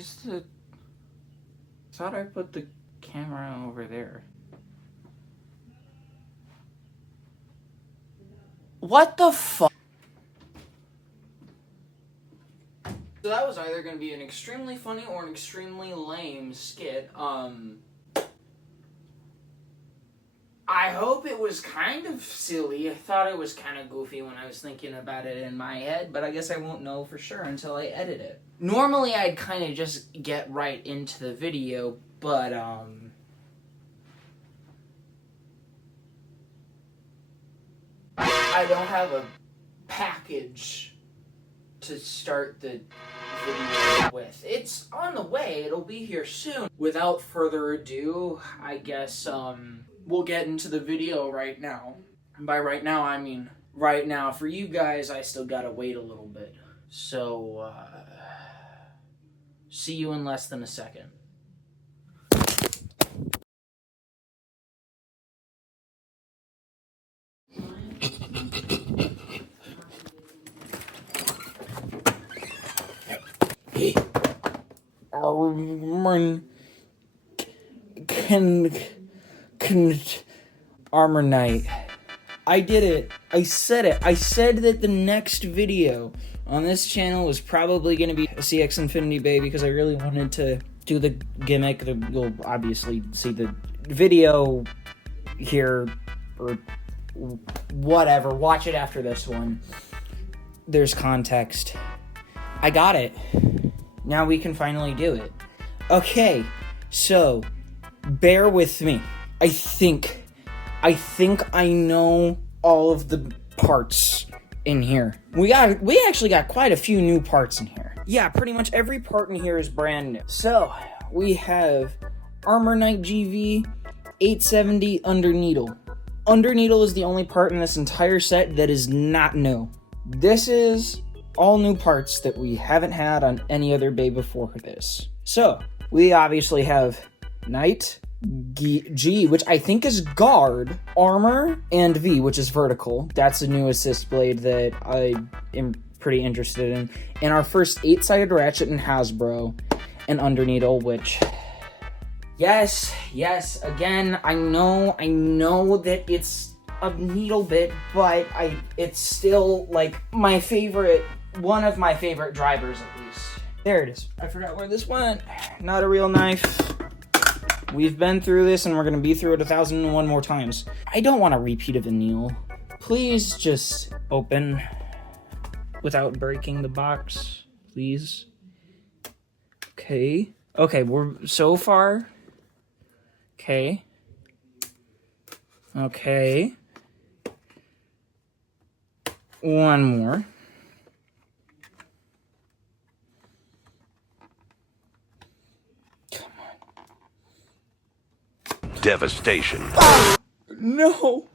Where's the... I thought I put the camera over there. What the fuck? So that was either going to be an extremely funny or an extremely lame skit. I hope it was kind of silly. I thought it was kind of goofy when I was thinking about it in my head, but I guess I won't know for sure until I edit it. Normally I'd kind of just get right into the video, but I don't have a package to start the video with. It's on the way, it'll be here soon. Without further ado, I guess we'll get into the video right now. And by right now, I mean right now. For you guys, I still gotta wait a little bit. So, see you in less than a second. Hey, Armor Knight. I did it. I said it. I said that the next video on this channel was probably going to be a CX Infinity Bay because I really wanted to do the gimmick. You'll obviously see the video here or whatever. Watch it after this one. There's context. I got it. Now we can finally do it. Okay, so bear with me. I think I know all of the parts in here. We actually got quite a few new parts in here. Yeah, pretty much every part in here is brand new. So, we have Armor Knight GV 870 Under Needle. Under Needle is the only part in this entire set that is not new. This is all new parts that we haven't had on any other Bay before this. So, we obviously have Knight, G, which I think is guard, armor, and V, which is vertical. That's a new assist blade that I am pretty interested in. And our first 8-sided ratchet in Hasbro, and Underneedle, which... Yes, again, I know that it's a needle bit, but it's still, like, my favorite, one of my favorite drivers, at least. There it is. I forgot where this went. Not a real knife. We've been through this, and we're going to be through it 1,001 more times. I don't want a repeat of a needle. Please just open without breaking the box, please. Okay, we're so far. Okay. One more. Devastation. Oh, no!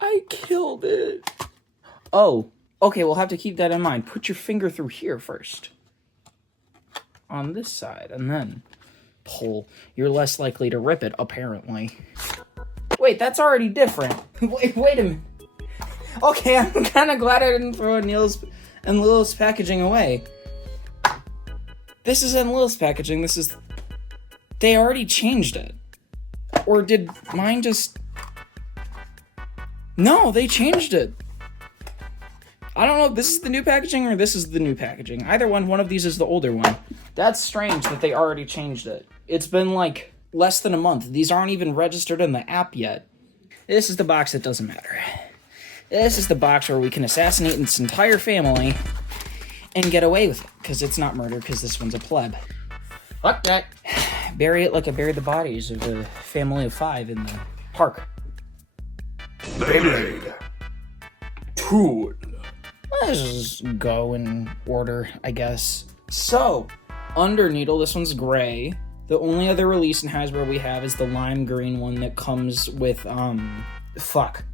I killed it. Oh, okay, we'll have to keep that in mind. Put your finger through here first. On this side, and then pull. You're less likely to rip it, apparently. Wait, that's already different. Wait a minute. Okay, I'm kind of glad I didn't throw Neil's and Lilith's packaging away. This isn't Lilith's packaging, this is... They already changed it. Or did mine just... No, they changed it. I don't know if this is the new packaging or this is the new packaging. Either one of these is the older one. That's strange that they already changed it. It's been like less than a month. These aren't even registered in the app yet. This is the box that doesn't matter. This is the box where we can assassinate its entire family and get away with it, because it's not murder, because this one's a pleb. Fuck that. Bury it like I buried the bodies of the family of 5 in the park. Beyblade. Tool. Let's just go in order, I guess. So, Underneedle, this one's gray. The only other release in Hasbro we have is the lime green one that comes with, fuck.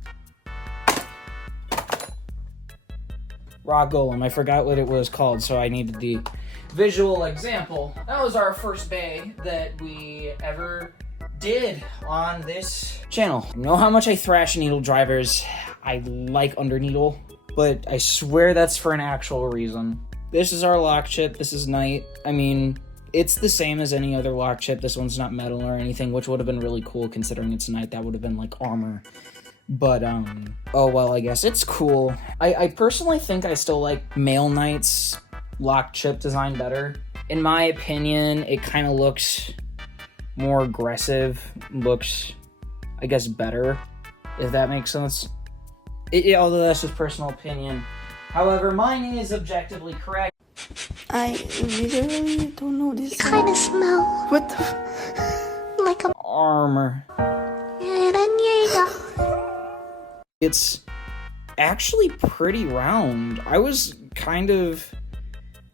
Rock Golem. I forgot what it was called, so I needed the visual example. That was our first bay that we ever did on this channel. You know how much I thrash needle drivers. I like Underneedle, but I swear that's for an actual reason. This is our lock chip. This is Knight. I mean, it's the same as any other lock chip. This one's not metal or anything, which would have been really cool considering it's Knight. That would have been like armor. But, oh well, I guess it's cool. I personally think I still like male Knight's lock chip design better. In my opinion, it kind of looks more aggressive, looks, I guess, better, if that makes sense. Although that's just personal opinion. However, mine is objectively correct. I literally don't know this. You kind of smell What the? like a Armor. It's actually pretty round. I was kind of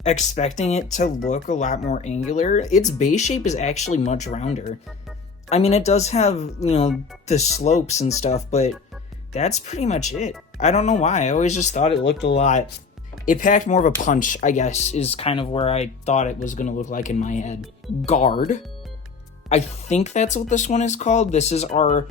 expecting it to look a lot more angular. Its base shape is actually much rounder. I mean, it does have, you know, the slopes and stuff, but that's pretty much it. I don't know why. I always just thought it looked a lot... It packed more of a punch, I guess, is kind of where I thought it was going to look like in my head. Guard. I think that's what this one is called. This is our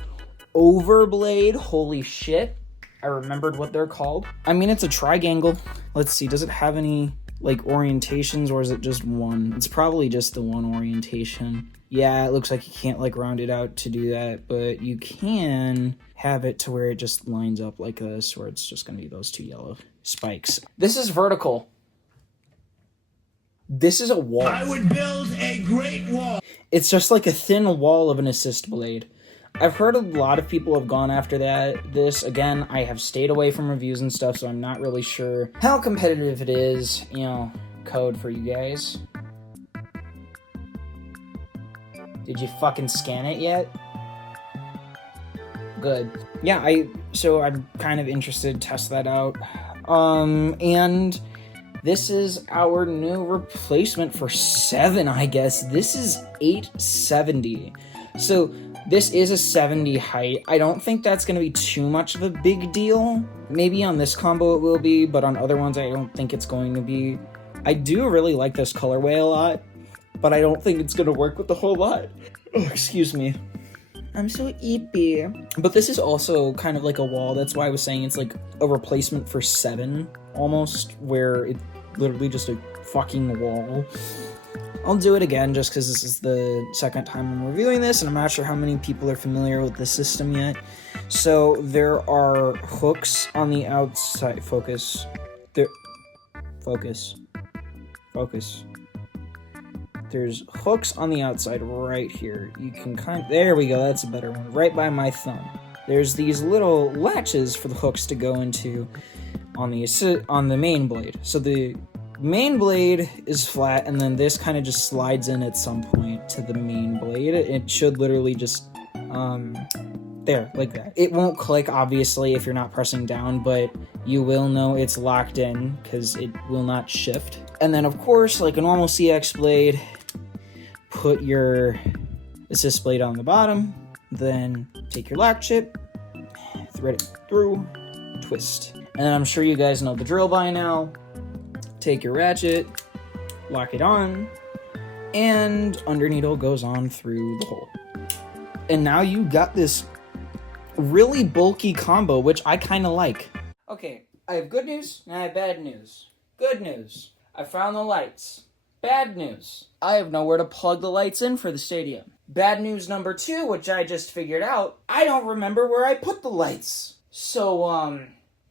Overblade. Holy shit. I remembered what they're called. I mean, it's a triangle. Let's see, does it have any, like, orientations, or is it just one? It's probably just the one orientation. Yeah, it looks like you can't, like, round it out to do that, but you can have it to where it just lines up like this, where it's just going to be those two yellow spikes. This is vertical. This is a wall. I would build a great wall. It's just like a thin wall of an assist blade. I've heard a lot of people have gone after this. Again, I have stayed away from reviews and stuff, so I'm not really sure how competitive it is. You know, code for you guys. Did you fucking scan it yet? Good. Yeah, so I'm kind of interested to test that out. And this is our new replacement for 7, I guess. This is 870. So this is a 70 height. I don't think that's going to be too much of a big deal. Maybe on this combo it will be, but on other ones I don't think it's going to be. I do really like this colorway a lot, but I don't think it's going to work with the whole lot. Oh, excuse me. I'm so eepy. But this is also kind of like a wall. That's why I was saying it's like a replacement for 7, almost, where it's literally just a fucking wall. I'll do it again just because this is the second time I'm reviewing this, and I'm not sure how many people are familiar with the system yet. So there are hooks on the outside. Focus. There's hooks on the outside right here. You can there we go, that's a better one. Right by my thumb. There's these little latches for the hooks to go into on the main blade. So the main blade is flat, and then this kind of just slides in at some point to the main blade. It should literally just, there, like that. It won't click, obviously, if you're not pressing down, but you will know it's locked in, because it will not shift. And then, of course, like a normal CX blade, put your assist blade on the bottom, then take your lock chip, thread it through, twist. And then I'm sure you guys know the drill by now. Take your ratchet, lock it on, and under needle goes on through the hole. And now you got this really bulky combo, which I kind of like. Okay, I have good news and I have bad news. Good news, I found the lights. Bad news, I have nowhere to plug the lights in for the stadium. Bad news number 2, which I just figured out, I don't remember where I put the lights. So,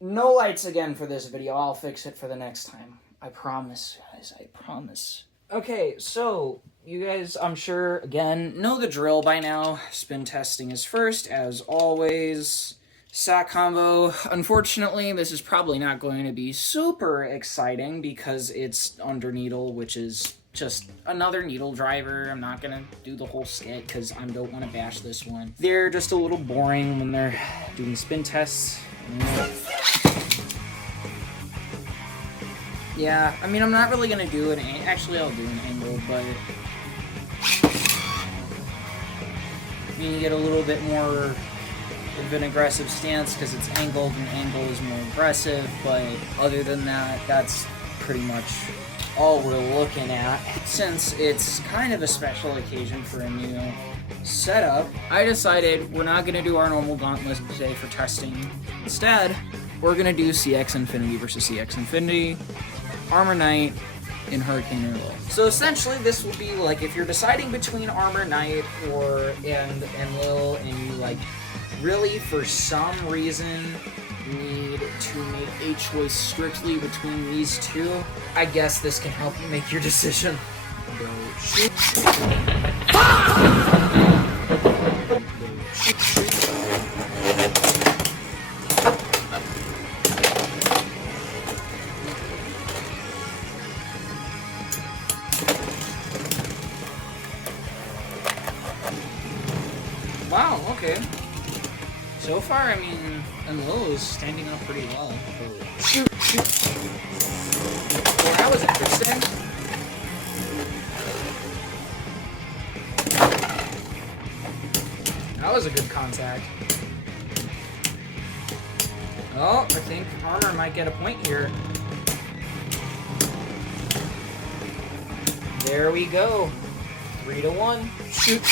no lights again for this video. I'll fix it for the next time. I promise, guys, I promise. Okay, so, you guys, I'm sure, again, know the drill by now. Spin testing is first, as always. Sock combo. Unfortunately, this is probably not going to be super exciting because it's under needle, which is just another needle driver. I'm not going to do the whole skit because I don't want to bash this one. They're just a little boring when they're doing spin tests. Yeah, I mean, I'm not really going to do an angle. Actually, I'll do an angle, but I mean, you get a little bit more of an aggressive stance because it's angled, and angle is more aggressive, but other than that, that's pretty much all we're looking at. Since it's kind of a special occasion for a new setup, I decided we're not going to do our normal gauntlet today for testing. Instead, we're going to do CX Infinity versus CX Infinity. Armor Knight, and Hurricane Enlil. So essentially this will be like if you're deciding between Armor Knight and Enlil and you like really for some reason need to make a choice strictly between these two, I guess this can help you make your decision. Wow, okay. So far, I mean, Enlil is standing up pretty well. Well, that was interesting. That was a good contact. Oh, I think Armor might get a point here. There we go. 3-1. Shoot.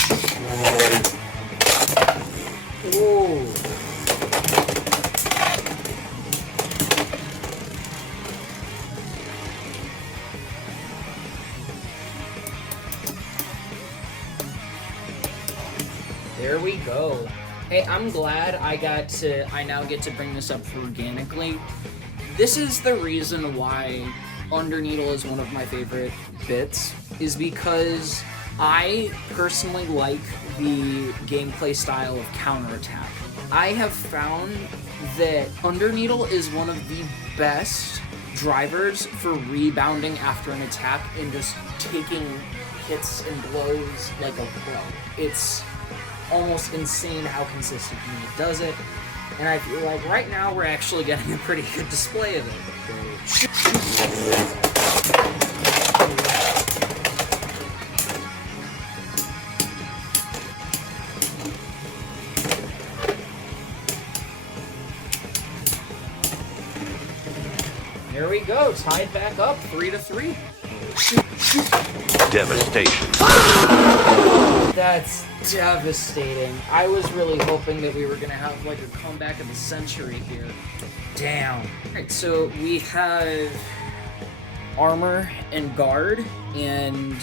Whoa. There we go. Hey, I'm glad I now get to bring this up organically. This is the reason why Underneedle is one of my favorite bits, is because I personally like the gameplay style of counterattack. I have found that Underneedle is one of the best drivers for rebounding after an attack and just taking hits and blows like a pro. It's almost insane how consistently it does it, and I feel like right now we're actually getting a pretty good display of it. There we go, tied back up, 3-3. Devastation. That's devastating. I was really hoping that we were gonna have like a comeback of the century here. Damn. Alright, so we have Armor and Guard, and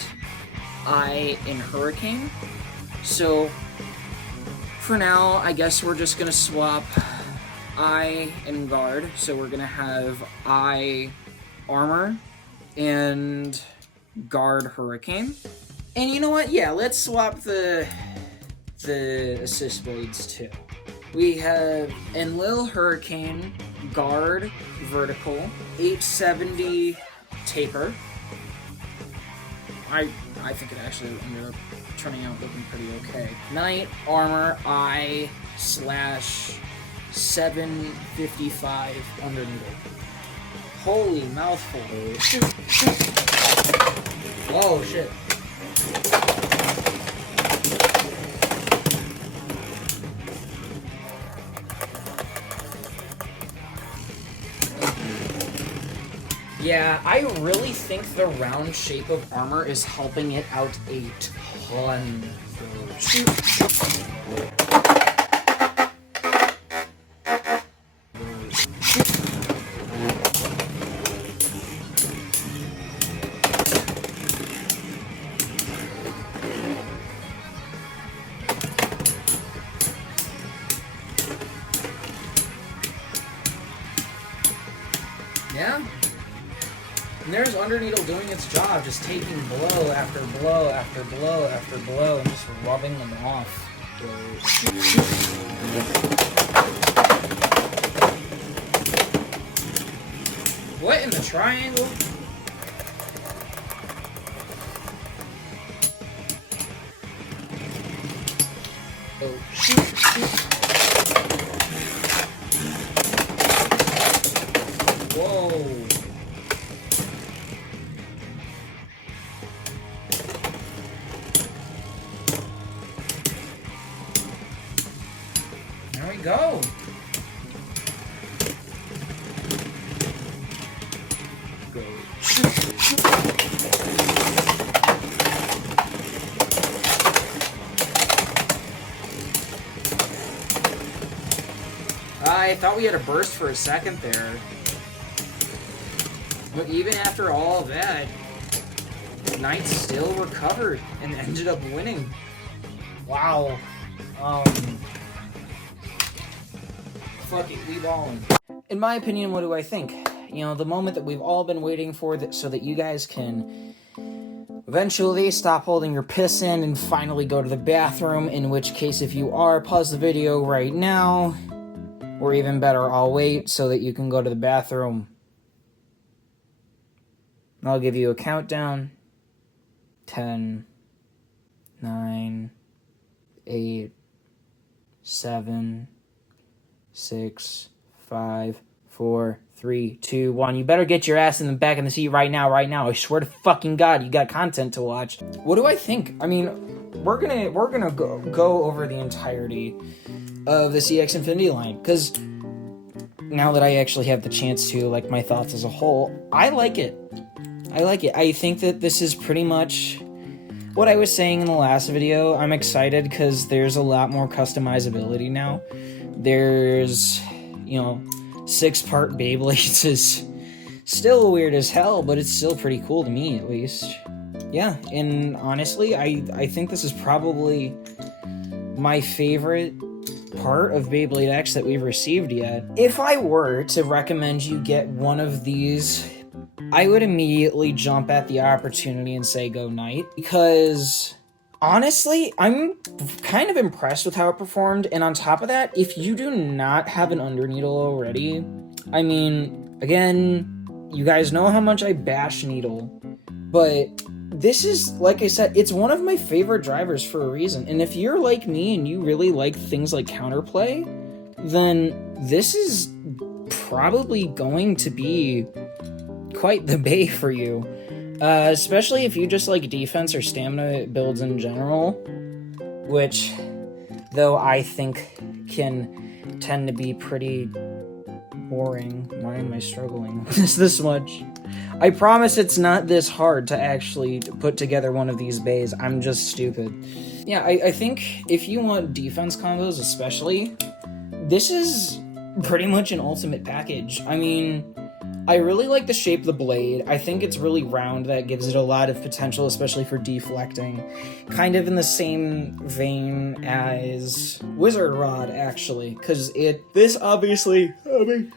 I in Hurricane. So for now, I guess we're just gonna swap I and Guard. So we're gonna have I Armor and Guard Hurricane. And you know what? Yeah, let's swap the assist blades too. We have Enlil Hurricane, Guard Vertical, 870 Taper. I think it actually ended up turning out looking pretty okay. Knight Armor I / 755 Underneedle. Holy mouthful. Oh shit. Yeah, I really think the round shape of armor is helping it out a ton. Yeah. And there's Underneedle doing its job, just taking blow after blow after blow after blow and just rubbing them off. What in the triangle? Oh, shoot. Whoa. There we go. I thought we had a burst for a second there. But even after all that, Knight still recovered and ended up winning. Wow. Fuck it, we ballin'. In my opinion, what do I think? You know, the moment that we've all been waiting for, so that you guys can eventually stop holding your piss in and finally go to the bathroom, in which case, if you are, pause the video right now, or even better, I'll wait so that you can go to the bathroom. I'll give you a countdown. 10, 9, 8, 7, 6, 5, 4, 3, 2, 1. You better get your ass in the back of the seat right now. I swear to fucking God, you got content to watch. What do I think? I mean, we're gonna go over the entirety of the CX Infinity line, because now that I actually have the chance to, like, my thoughts as a whole, I like it. I think that this is pretty much what I was saying in the last video. I'm excited because there's a lot more customizability now. There's, you know, 6-part Beyblades is still weird as hell, but it's still pretty cool to me, at least. Yeah, and honestly, I think this is probably my favorite part of Beyblade X that we've received yet. If I were to recommend you get one of these, I would immediately jump at the opportunity and say go Knight, because honestly, I'm kind of impressed with how it performed, and on top of that, if you do not have an underneedle already, I mean, again, you guys know how much I bash needle, but this is, like I said, it's one of my favorite drivers for a reason, and if you're like me and you really like things like counterplay, then this is probably going to be quite the bay for you, especially if you just like defense or stamina builds in general, which, though I think can tend to be pretty boring. Why am I struggling this much? I promise it's not this hard to actually put together one of these bays. I'm just stupid. Yeah, I think if you want defense combos especially, this is pretty much an ultimate package. I mean, I really like the shape of the blade. I think it's really round. That gives it a lot of potential, especially for deflecting. Kind of in the same vein as Wizard Rod, actually, because this obviously, I mean,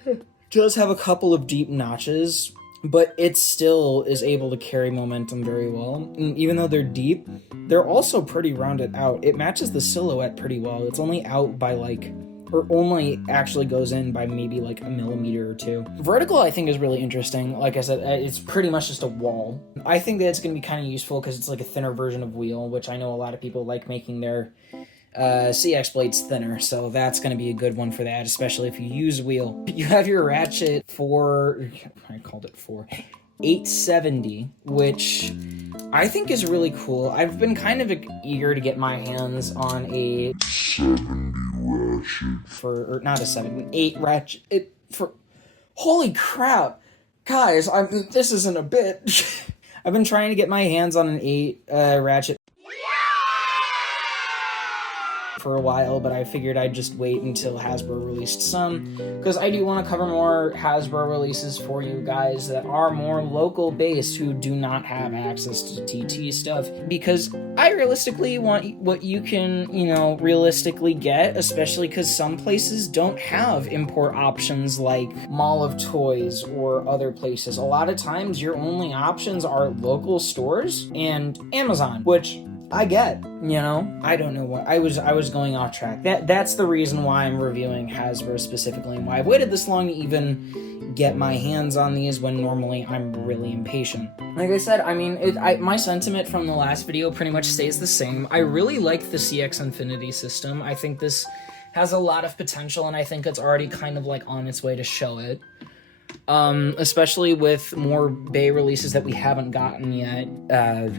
does have a couple of deep notches, but it still is able to carry momentum very well. And even though they're deep, they're also pretty rounded out. It matches the silhouette pretty well. It's only out by like, or only actually goes in by maybe like a millimeter or two. Vertical, I think, is really interesting. Like I said, it's pretty much just a wall. I think that it's going to be kind of useful because it's like a thinner version of wheel, which I know a lot of people like making their CX blades thinner, so that's going to be a good one for that, especially if you use wheel. You have your ratchet for, I called it for 870, which I think is really cool. I've been kind of eager to get my hands on a 70 ratchet, or not a 7, 8 ratchet, holy crap, guys, this isn't a bit. I've been trying to get my hands on an 8 ratchet for a while, but I figured I'd just wait until Hasbro released some, because I do want to cover more Hasbro releases for you guys that are more local based, who do not have access to TT stuff, because I realistically want what you can, you know, realistically get, especially because some places don't have import options like Mall of Toys or other places. A lot of times your only options are local stores and Amazon, which I get, you know, I don't know what, I was going off track. That's the reason why I'm reviewing Hasbro specifically, and why I've waited this long to even get my hands on these when normally I'm really impatient. Like I said, I mean, my sentiment from the last video pretty much stays the same. I really like the CX Infinity system. I think this has a lot of potential, and I think it's already kind of like on its way to show it. Especially with more Bay releases that we haven't gotten yet,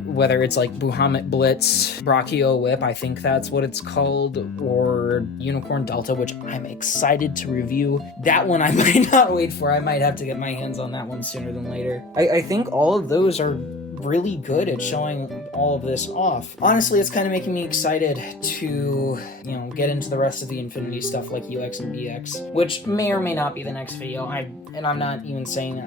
whether it's like Bahamut Blitz, Brachio Whip, I think that's what it's called, or Unicorn Delta, which I'm excited to review. That one I might not wait for. I might have to get my hands on that one sooner than later. I think all of those are really good at showing all of this off. Honestly, it's kind of making me excited to, you know, get into the rest of the Infinity stuff like UX and BX, which may or may not be the next video. I'm not even saying,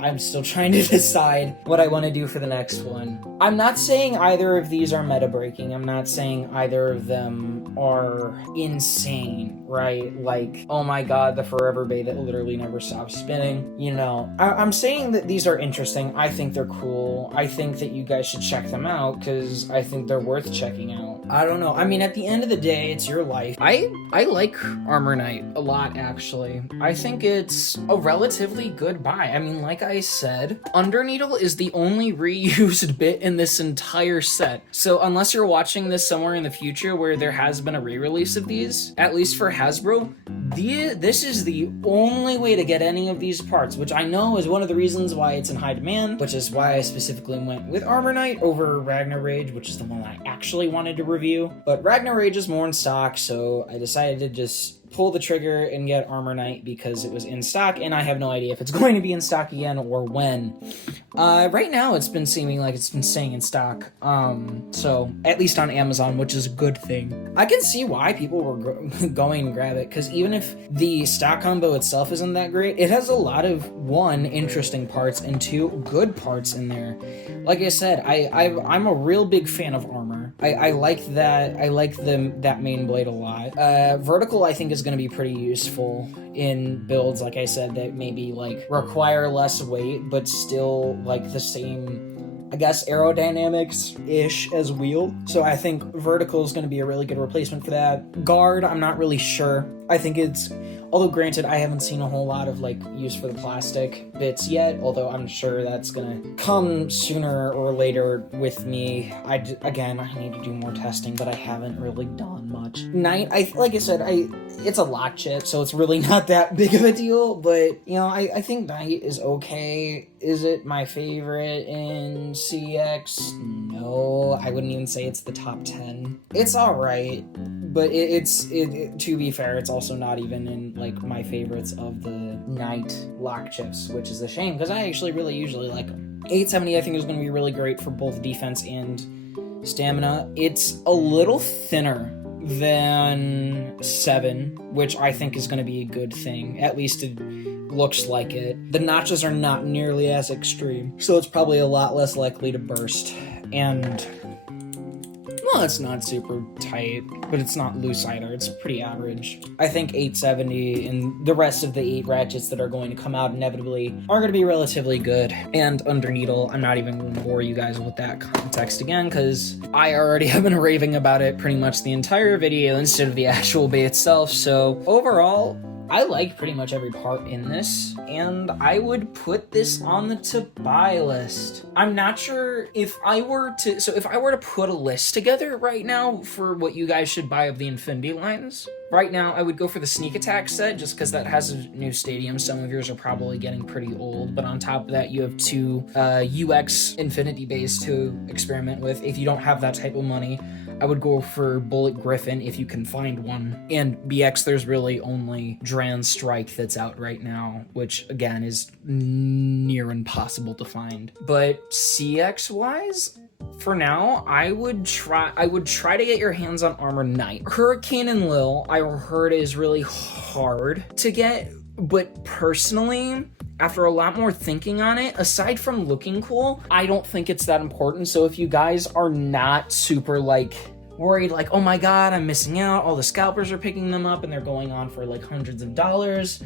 I'm still trying to decide what I want to do for the next one. I'm not saying either of these are meta breaking. I'm not saying either of them are insane, right? Like, oh my god, the Forever Bay that literally never stops spinning. You know, I'm saying that these are interesting. I think they're cool. I think that you guys should check them out because I think they're worth checking out. I don't know. I mean, at the end of the day, it's your life. I like Armor Knight a lot, actually. I think it's a relatively good buy. I mean, like I said, Underneedle is the only reused bit in this entire set. So unless you're watching this somewhere in the future where there has been a re-release of these, at least for Hasbro, this is the only way to get any of these parts, which I know is one of the reasons why it's in high demand, which is why I specifically went with Armor Knight over Ragnar Rage, which is the one I actually wanted to review. But Ragnar Rage is more in stock, so I decided to just pull the trigger and get Armor Knight because it was in stock, and I have no idea if it's going to be in stock again or when. Right now, it's been seeming like it's been staying in stock, so at least on Amazon, which is a good thing. I can see why people were going to grab it, because even if the stock combo itself isn't that great, it has a lot of, one, interesting parts, and two, good parts in there. Like I said, I'm a real big fan of Armor. I like that. I like that main blade a lot. Vertical, I think, is going to be pretty useful in builds, like I said, that maybe like require less weight, but still like the same, I guess, aerodynamics-ish as wheel. So I think vertical is going to be a really good replacement for that. Guard, I'm not really sure. I think it's, although granted, I haven't seen a whole lot of like use for the plastic bits yet, although I'm sure that's gonna come sooner or later with me. Again, I need to do more testing, but I haven't really done much. Knight, like I said, it's a lock chip, so it's really not that big of a deal, but you know, I think Knight is okay. Is it my favorite in CX? No, I wouldn't even say it's the top 10. It's alright, but to be fair, it's also not even in like my favorites of the Knight lock chips, which is a shame because I actually really usually like them. 870 I think is going to be really great for both defense and stamina. It's a little thinner than 7, which I think is going to be a good thing. At least it looks like it. The notches are not nearly as extreme, so it's probably a lot less likely to burst. And well, it's not super tight, but it's not loose either. It's pretty average. I think 870 and the rest of the 8 ratchets that are going to come out inevitably are going to be relatively good. And Underneedle, I'm not even going to bore you guys with that context again, because I already have been raving about it pretty much the entire video instead of the actual bay itself. So overall, I like pretty much every part in this, and I would put this on the to-buy list. I'm not sure if I were to put a list together right now for what you guys should buy of the Infinity lines, right now I would go for the Sneak Attack set, just because that has a new stadium. Some of yours are probably getting pretty old, but on top of that, you have 2 UX Infinity bays to experiment with. If you don't have that type of money, I would go for Bullet Griffin if you can find one. And BX, there's really only Dran Strike that's out right now, which again is near impossible to find. But CX-wise, for now, I would try to get your hands on Armor Knight. Hurricane and Lil, I heard, is really hard to get, but personally, after a lot more thinking on it, aside from looking cool, I don't think it's that important. So if you guys are not super like worried like, oh my god, I'm missing out, all the scalpers are picking them up and they're going on for like hundreds of dollars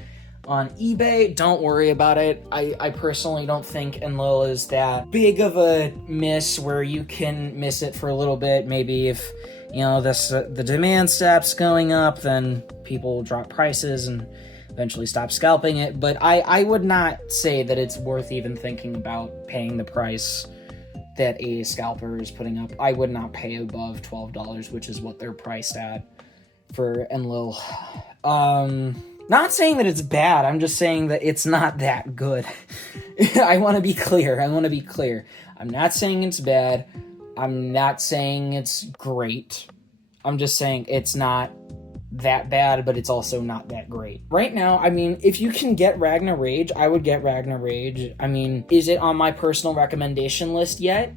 on eBay, don't worry about it. I personally don't think Enlil is that big of a miss where you can miss it for a little bit. Maybe if, you know, the demand stops going up, then people will drop prices and eventually stop scalping it. But I would not say that it's worth even thinking about paying the price that a scalper is putting up. I would not pay above $12, which is what they're priced at for Enlil. Not saying that it's bad, I'm just saying that it's not that good. I want to be clear. I'm not saying it's bad. I'm not saying it's great. I'm just saying it's not that bad, but it's also not that great. Right now, I mean, if you can get Ragnar Rage, I would get Ragnar Rage. I mean, is it on my personal recommendation list yet?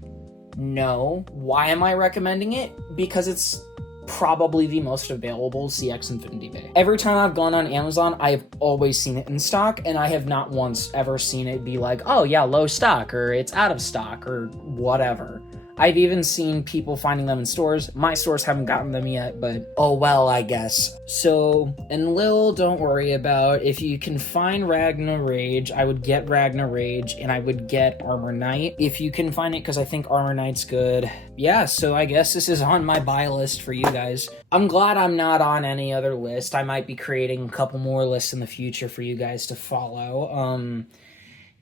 No. Why am I recommending it? Because it's probably the most available CX Infinity Bay. Every time I've gone on Amazon, I've always seen it in stock, and I have not once ever seen it be like, oh yeah, low stock, or it's out of stock, or whatever. I've even seen people finding them in stores. My stores haven't gotten them yet, but oh well, I guess. So, and Lil, don't worry about. If you can find Ragnar Rage, I would get Ragnar Rage, and I would get Armor Knight if you can find it, because I think Armor Knight's good. Yeah, so I guess this is on my buy list for you guys. I'm glad I'm not on any other list. I might be creating a couple more lists in the future for you guys to follow.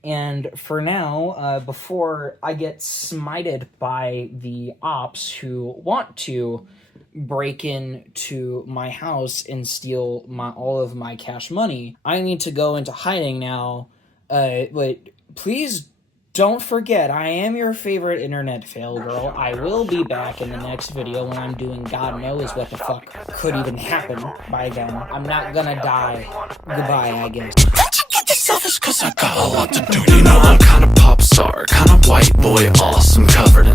And for now, before I get smited by the ops who want to break into my house and steal all of my cash money, I need to go into hiding now. But please don't forget, I am your favorite internet fail girl. I will be back in the next video when I'm doing God knows what the fuck could even happen by then. I'm not gonna die. Goodbye, I guess. Selfish cause I got a lot to do. You know I'm kinda pop star, kinda white boy, awesome, covered in